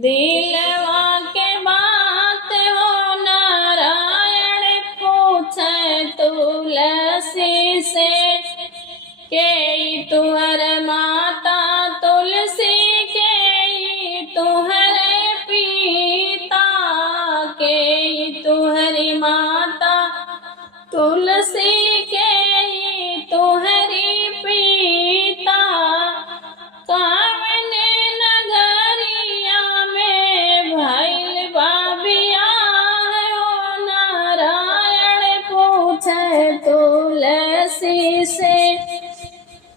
दिलवा के बात हो नारायण पूछे तुलसी से के तुहर माता तुलसी के तुहर पिता के तुहरी माता तुलसी के तुहरी पिता कावन नगरिया में भइल बाबिया हो नारायण पूछे तुलसी से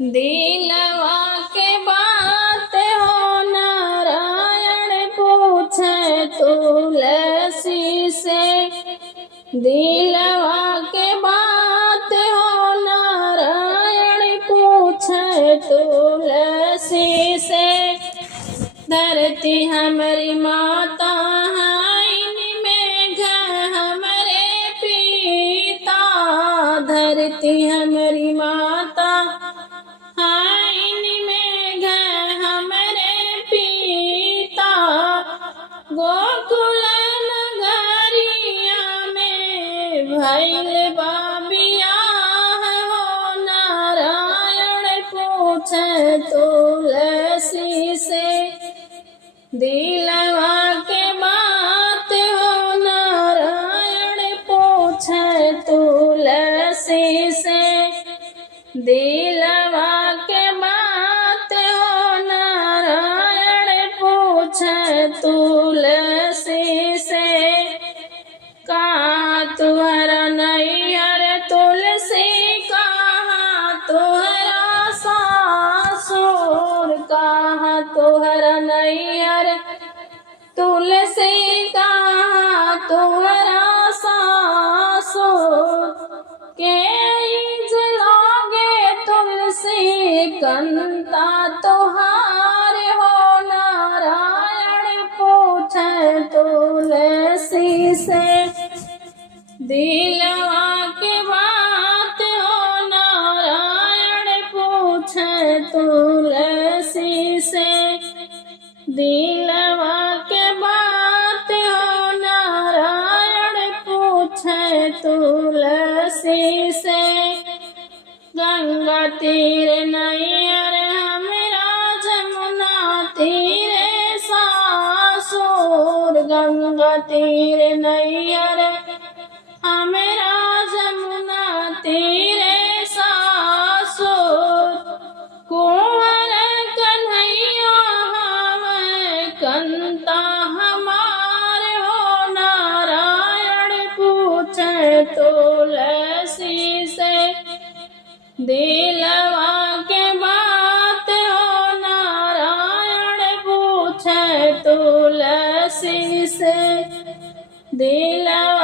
दिलवा के बात हो नारायण पूछे तुलसी से दिलवा के बात हो नारायण पूछे तुलसी से धरती हमारी माता में हमारे पिता धरती हमारी माता में हमारे पिता गोकुल नगरिया में भइल बाबिया हो नारायण पूछे तुलसी से दिलवा के बात हो नारायण पूछे तुलसी से दिलवा के बात हो नारायण पूछे तुलसी से कहाँ तुहरा नैहर तुलसी कहाँ तुहरा सासुर कहाँ तुहरा नैहर तुलसी कहाँ तुहरा सासुर के जलागे तुलसी कंता तुहार हो नारायण पूछे तुलसी से दिलवा के बात हो नारायण पूछे तुलसी से दिलवा के बात हो नारायण पूछे तुलसी से गंगा तीर नैहर हमरा जमुना तीरे सासुर गंगा तीर नैहर हमरा जमुना तीरे सासुर कुंवर कन्हैया हमें कंता हमार हो नारायण पूछे तुलसी से दिलवा के बात हो नारायण पूछे तुलसी से दिलवा